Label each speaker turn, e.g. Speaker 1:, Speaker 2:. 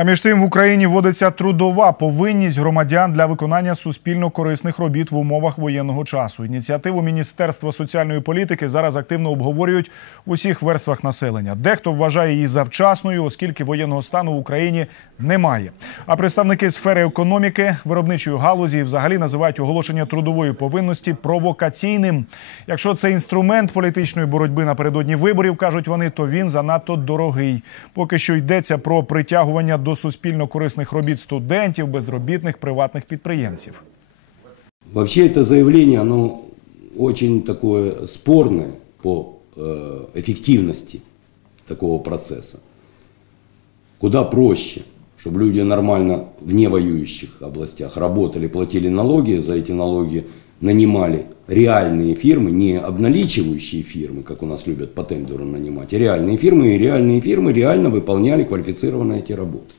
Speaker 1: А між тим в Україні вводиться трудова повинність громадян для виконання суспільно корисних робіт в умовах воєнного часу. Ініціативу Міністерства соціальної політики зараз активно обговорюють в усіх верствах населення. Дехто вважає її завчасною, оскільки воєнного стану в Україні немає. А представники сфери економіки, виробничої галузі взагалі називають оголошення трудової повинності провокаційним. Якщо це інструмент політичної боротьби напередодні виборів, кажуть вони, то він занадто дорогий. Поки що йдеться про притягування до суспільно корисних робіт студентів, безробітних приватних підприємців.
Speaker 2: Вообще это заявление, оно очень такое спорное по э, эффективности такого процесса. Куда проще, чтобы люди нормально в невоюющих областях работали, платили налоги, за эти налоги нанимали реальные фирмы, не обналичивающие фирмы, как у нас любят по тендеру нанимать, а реальные фирмы, и реальные фирмы реально выполняли квалифицированно эти работы.